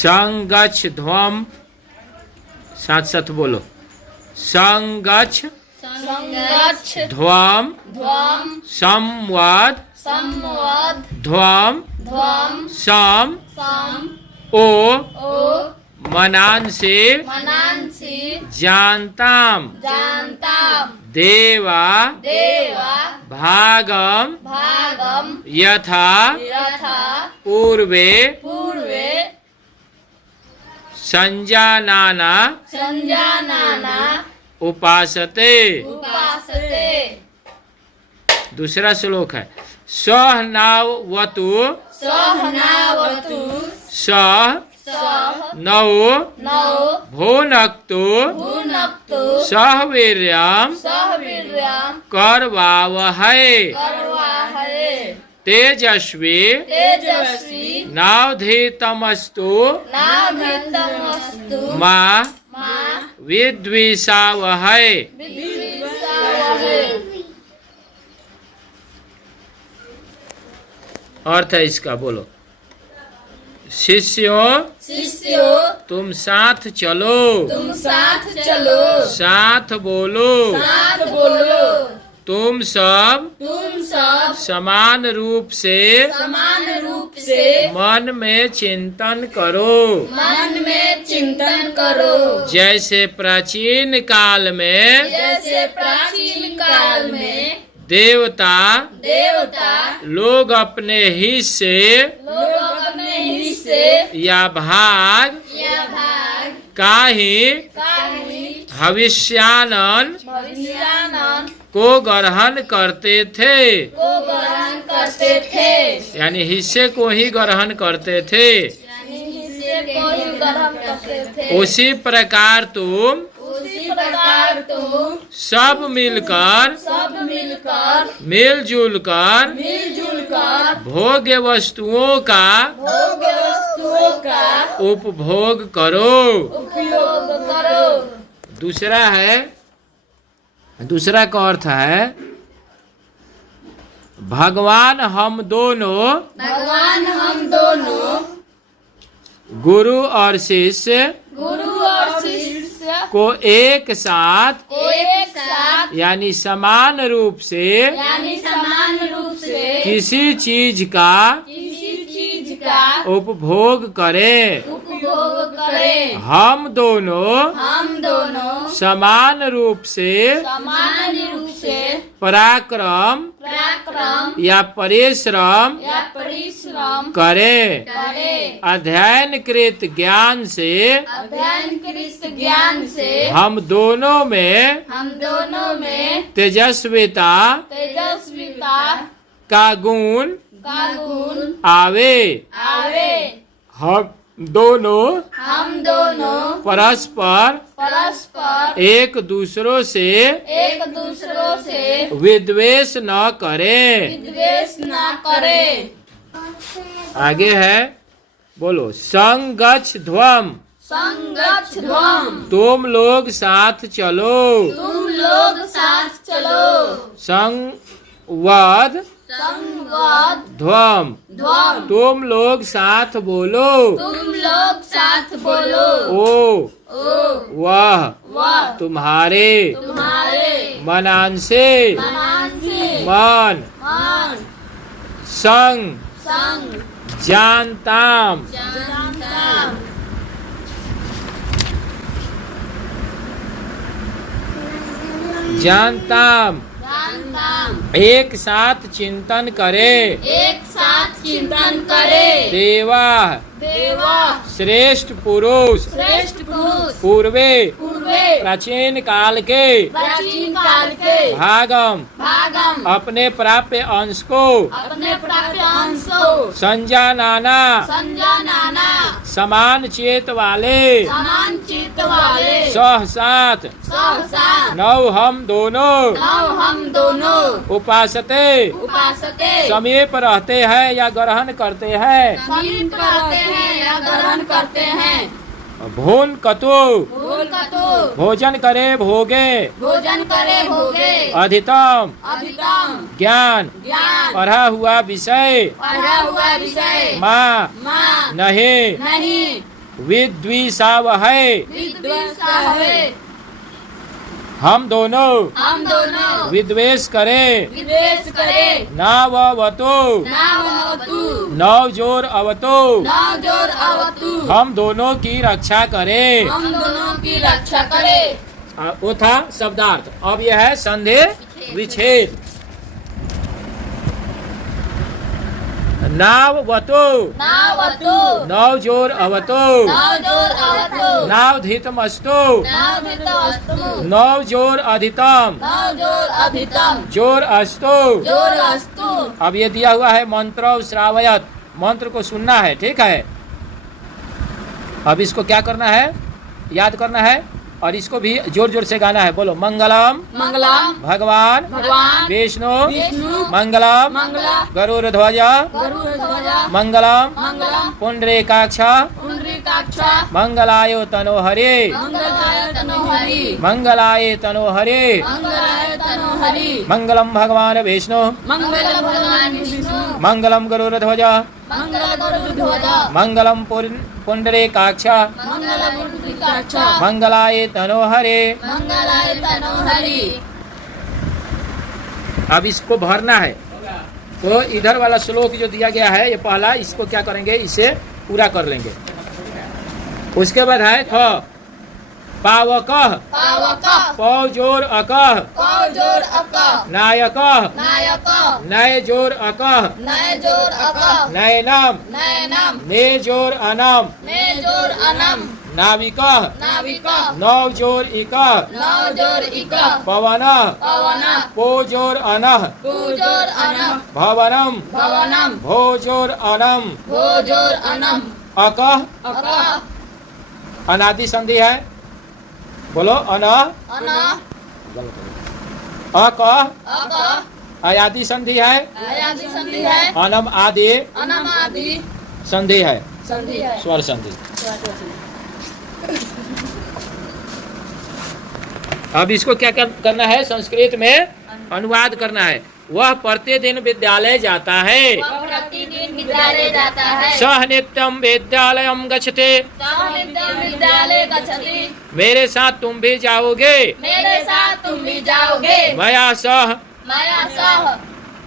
संगच्छ ध्वम, साथ साथ बोलो। संगच्छ संगच्छ ध्वम ध्वम संवाद संवाद ध्वम ध्वम सम सम ओ ओ मनांसि मनांसि जानताम जानताम देवा देवा भागम भागम यथा यथा पूर्वे पूर्वे संजानाना संजानाना उपासते। उपासते। दूसरा श्लोक है सहनावतु सहनावतु सह सह नौ नौ भुनक्तु भुनक्तु सहवीर्यम् सहवीर्यम् करवावहै करवावहै तेजस्वी तेजस्वी नावधीतमस्तु नाभितमस्तु मा मा विद्विषावहै। विद्विषावहै। अर्थ है इसका, बोलो। शिष्यों शिष्यों तुम साथ चलो, तुम साथ चलो, साथ बोलो, साथ बोलो। तुम सब समान रूप से मन में चिंतन करो, मन में चिंतन करो। जैसे प्राचीन काल में जैसे प्राचीन काल में देवता देवता लोग अपने हिस्से लोग अपने हिस्से या भाग या भाग का ही हविष्यानन भविष्यानंद को ग्रहण करते थे, को ग्रहण करते थे। यानी हिस्से को ही ग्रहण करते थे। यानी हिस्से को ही ग्रहण करते थे। उसी प्रकार तुम उसी प्रकार तुम सब मिलकर मिलजुल कर भोग्य वस्तुओं का भोग्य वस्तुओं का उपभोग करो। उपयोग करो। दूसरा का अर्थ है भगवान हम दोनों गुरु और शिष्य को एक साथ यानी समान रूप से किसी चीज का उपभोग करें। हम दोनों समान रूप से पराक्रम या परिश्रम करें। अध्ययनकृत ज्ञान से हम दोनों में तेजस्विता का गुण आवे। हम दोनों परस्पर एक दूसरों से विद्वेष न करें। आगे है, बोलो। संगच्छ ध्वम तुम लोग साथ चलो। संवाद ध्वम तुम लोग साथ बोलो। ओ वह तुम्हारे मनांसे मन संग जानताम एक साथ चिंतन करे। देवा श्रेष्ठ पुरुष पूर्वे प्राचीन काल के भागम अपने प्राप्य अंश को संजानाना समान चेत वाले सह साथ नौ हम दोनों उपासते समीप रहते हैं या ग्रहण करते हैं। भून कतु भोजन करे भोगे अधितम ज्ञान पढ़ा हुआ विषय माँ नहीं विद्विषावहै विद्वेषावहै हम दोनों विद्वेष करें विद्वेष करे नाववतु नावतु नवजोर अवतु नवजोर अवतु हम दोनों की रक्षा करें। हम दोनों की रक्षा करे। वो था शब्दार्थ। अब यह है संधि विच्छेद। नाववतु नावतु नवजोर अवतु नवजोर अवतु नावधितमस्तु नावधितमस्तु नवजोर अधितम नवजोर अधितम जोर अस्तु। जोर अस्तु। अब ये दिया हुआ है मंत्र श्रावयत, मंत्र को सुनना है, ठीक है। अब इसको क्या करना है, याद करना है और इसको भी जोर जोर से गाना है। बोलो मंगलम मंगलम भगवान भगवान विष्णु विष्णु मंगलम मंगलम गरुड़ध्वज गरुड़ध्वज मंगलम मंगलम पुंडरीकाक्ष पुंडरीकाक्ष मंगलाय तनोहरे मंगलाय तनोहरि मंगलाय तनोहरे मंगलाय तनोहरि मंगलम भगवान विष्णु मंगलम भगवान विष्णु मंगलम गरुड़ध्वज मंगल गरुड़ध्वज मंगलम पुंडरीकाक्ष मंगलम पुंडरीकाक्ष मंगलाय तनोहरे। मंगलाय तनोहरि। अब इसको भरना है। तो इधर वाला श्लोक जो दिया गया है ये पहला, इसको क्या करेंगे, इसे पूरा कर लेंगे। उसके बाद है ख पावकः पावकः पौ जोर अकः कौ जोर अकः नायकः नायकः नय जोर अकः नय जोर अकः नयनम नयनम मे जोर अनम मे जोर अनम नाविकः नाविकः नव जोर इकः नव जोर इकः पवनः पवनः पो जोर अनः पू जोर अनम भवनम भवनम भो जोर अनम भो जोर अनम अकः अकः अनादि संधि है। बोलो अन अन अकः अकः अयादि संधि है। अयादि संधि है। अनम आदि अनम आदि संधि है, संधि है। स्वर संधि। अब इसको क्या करना है, संस्कृत में अनुवाद करना है। वह प्रतिदिन विद्यालय जाता है, वह प्रतिदिन विद्यालय जाता है, सह नित्यम विद्यालयम गच्छते, सह नित्यम विद्यालय गच्छति। मेरे साथ तुम भी जाओगे, मेरे साथ तुम भी जाओगे, मया सह मया सह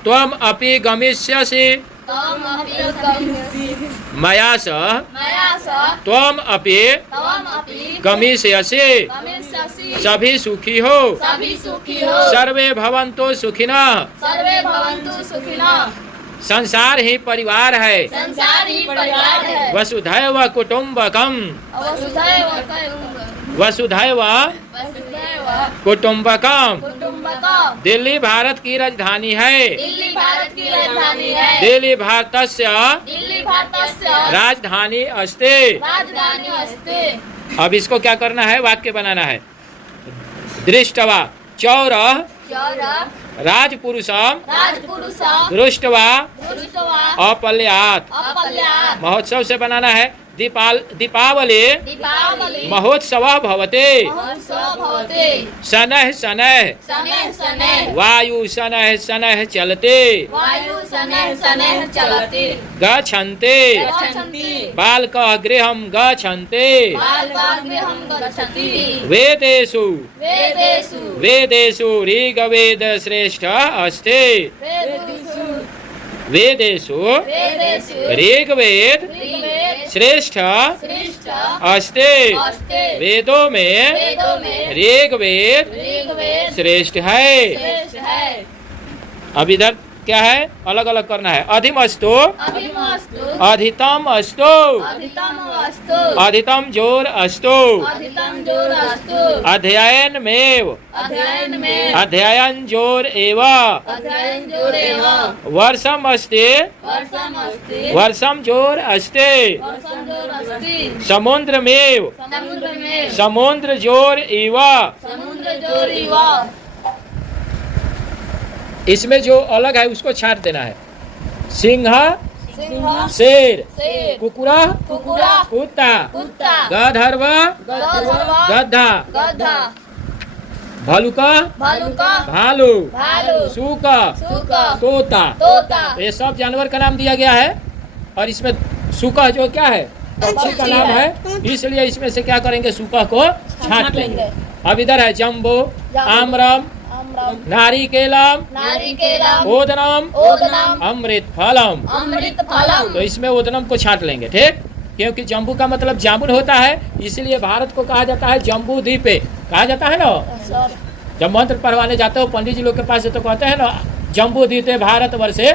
त्वम अपि गमिष्यसि, त्वम अपि गमिष्यसि, मया सह मया सह त्वम अपि त्वम अपि गमिष्यसि। गमिष्यसि। सभी सुखी हो, सभी सुखी हो, सर्वे भवन्तु सुखिनः। सर्वे भवन्तु सुखिनः। संसार ही परिवार है, संसार ही परिवार है, वसुधैव कुटुम्बकम, वसुधैव वसुधैव वसुधैव कुटुम्बकम। कुटुम्बकम्। दिल्ली भारत की राजधानी है, दिल्ली भारत की राजधानी है, दिल्ली भारतस्य दिल्ली भारतस्य राजधानी अस्ति। राजधानी अस्ति। अब इसको क्या करना है, वाक्य बनाना है। दृष्टवा चौरः चौरः राजपुरुषम राजपुरुषः दृष्ट्वा दृष्ट्वा अपल्यात्। अपल्यात्। महोत्सव से बनाना है। दीपावली दीपावली महोत्सव भवते, महोत्सव भवते, शनैः शनैः शनैः शनैः वायु शनैः शनैः चलते, वायु शनैः शनैः चलति, गच्छन्ते गच्छन्ति, बालकः गृहं गच्छन्ते, बालकाः गृहं गच्छन्ति। वेदेषु वेदेषु वेदेषु ऋग्वेद श्रेष्ठः अस्ति, वेदेषु वेदेषु ऋग्वेद ऋग्वेद श्रेष्ठ श्रेष्ठ अस्ति। अस्ति। वेदों में वेदों में ऋग्वेद ऋग्वेद श्रेष्ठ है। श्रेष्ठ है। अब इधर क्या है, अलग अलग करना है। अधिमस्तु अभिमस्तु अधितम अस्तु, अधितम अस्तु, अधितम जोर अस्तु, अधितम जोर अस्तु, अध्ययन मेव अध्ययन में अध्ययन जोर एव, अध्ययन जोर एव, वर्षम अस्ति वर्षम अस्ति, वर्षम जोर अस्ति, वर्षम जोर अस्ति, समुद्र मेव समुद्र में समुद्र जोर एव। समुद्र जोर इव। इसमें जो अलग है उसको छांट देना है। सिंह सिंह शेर, शेर, कुकुरा कुकुरा कुत्ता, कुत्ता, गधर्व गधर्व गधा, गधा, भालुका भालुका भालू, भालू, सूका सूका तोता। तोता, ये सब जानवर का नाम दिया गया है। और इसमें सूका जो क्या है, पक्षी का नाम है, इसलिए इसमें से क्या करेंगे, सुपह को छांट लेंगे। अब इधर है जम्बू, आम्रम, नारिकेलम, नारिकेलम, ओदनम, ओदनम, अमृत फलम। अमृत फलम। तो इसमें ओदनम को छांट लेंगे, ठीक। क्योंकि जम्बू का मतलब जामुन होता है, इसलिए भारत को कहा जाता है जम्बू द्वीप कहा जाता है ना। सर जब मंत्र पढ़वाने जाते हो पंडित जी लोग के पास तो कहते हैं ना जम्बू द्वीप भारत वर्षे,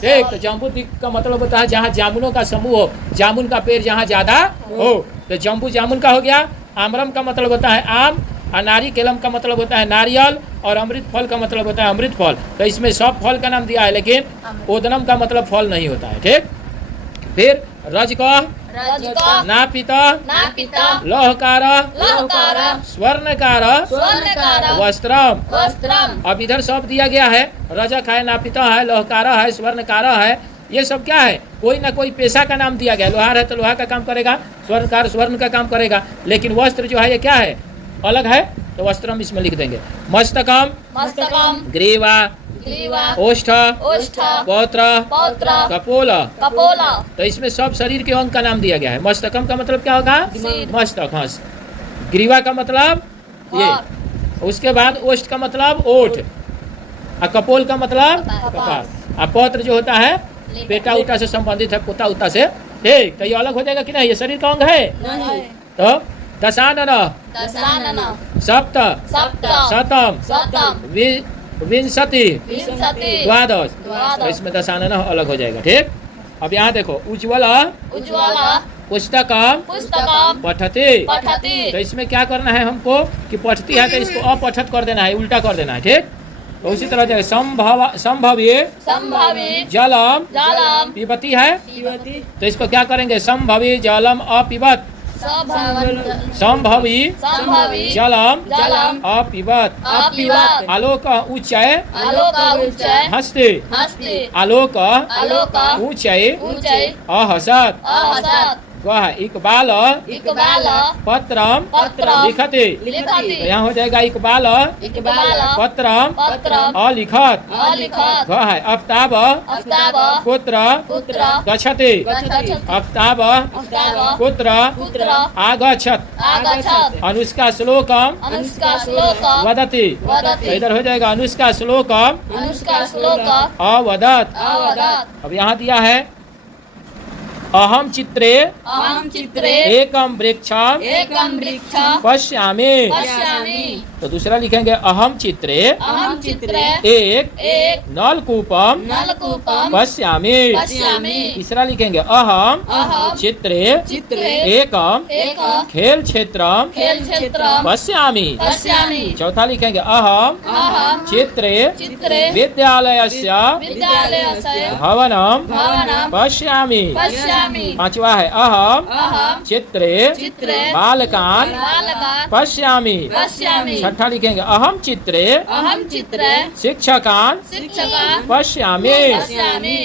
ठीक। तो जम्बू द्वीप का मतलब होता है जहाँ जामुनों का समूह हो, जामुन का पेड़ जहाँ ज्यादा हो, तो जम्बू जामुन का हो गया। आम्रम का मतलब होता है आम, और नारिकेलम का मतलब होता है नारियल, और अमृत फल का मतलब होता है अमृत फल। तो इसमें सब फल का नाम दिया है, लेकिन ओदनम का मतलब फल नहीं होता है, ठीक। फिर रजका, रजका, नापिता, नापिता, लोहकार, लोहकार, स्वर्णकार, स्वर्णकार, वस्त्रम। वस्त्रम। अब इधर सब दिया गया है, रजक है, नापिता है, लोहकारा है, स्वर्णकार है। ये सब क्या है, कोई ना कोई पेशा का नाम दिया गया। लोहार है तो लोहा का काम करेगा, स्वर्णकार स्वर्ण का काम करेगा, लेकिन वस्त्र जो है ये क्या है, अलग है, तो वस्त्रम इसमें लिख देंगे। मस्तकम, मस्तकम, ग्रीवा, ग्रीवा, ओष्ठ, ओष्ठ, पौत्र, पौत्र, कपोल। कपोला। तो इसमें सब शरीर के अंग का नाम दिया गया है। मस्तकम का मतलब क्या होगा, सिर। मस्तक, हाँ। ग्रीवा का मतलब ये, उसके बाद ओष्ठ का मतलब ओठ, और कपोल का मतलब कपाल, और पौत्र जो होता है बेटा उटा से संबंधित है, पोता उता से, ठीक। तो ये अलग हो जाएगा कि नहीं, ये शरीर का अंग है। तो दशानन, दशानन, सप्त, सप्त, शतम, शतम, विंशति, विंशति, द्वादश। द्वादश। तो इसमें दशानन अलग हो जाएगा, ठीक। अब यहाँ देखो, उज्ज्वल, उज्ज्वल, पुस्तकम, पुस्तकम, पठते। पठति। तो इसमें क्या करना है हमको कि पठती है तो इसको अपठत कर देना है, उल्टा कर देना है, ठीक। तो उसी तरह जाए संभवी, संभावी, जलम, जलम, पिबती है, तो इसको क्या करेंगे, संभवी जलम अपिबत, संभवी संभावी, जलम जलम, अपिबत। अपिबत। आलोक ऊंचाई, आलोक ऊंचाई, हस्ते, हस्ति, आलोक आलोक ऊंचाई, ऊंचाई, अहसत, अहसत, वह इकबाल, इकबाल, पत्रम, पत्रम, लिखते। लिखति, तो यहाँ हो जाएगा इकबाल, इकबाल, पत्रम, पत्रम, अलिखत। अलिखत, वह है आफ्ताब, आफ्ताब, पुत्र, पुत्र, गच्छते। गच्छति, आफ्ताब, आफ्ताब, पुत्र, पुत्र, आगच्छत। आगच्छत, अनुष्का श्लोकम अनुष्का श्लोक, वदति। वदति, तो इधर हो जाएगा अनुष्का श्लोकम अनुष्का श्लोक, अवदत। अवदत्। अब यहाँ दिया है अहम चित्रे अहं चित्रे एकम वृक्षम एकं वृक्षं पश्यामि। पश्यामि। तो दूसरा लिखेंगे अहम चित्रे अहं चित्रे एक नलकूपम नलकूपं पश्यामि। पश्यामि। तीसरा लिखेंगे अहम अहं चित्रे चित्रे एकम एकं खेल क्षेत्रम खेलक्षेत्रं पश्यामि। पश्यामि। चौथा लिखेंगे अहम अहं चित्रे चित्रे विद्यालयस्य विद्यालयस्य भवनम भवनं पश्यामि। पश्यामि। पांचवा है अहम अहं चित्रे चित्रे बालकान बालकान् पश्यामि। पश्यामि। छठा लिखेंगे अहम चित्रे अहं चित्रे शिक्षकान शिक्षकान् पश्यामि। पश्यामि।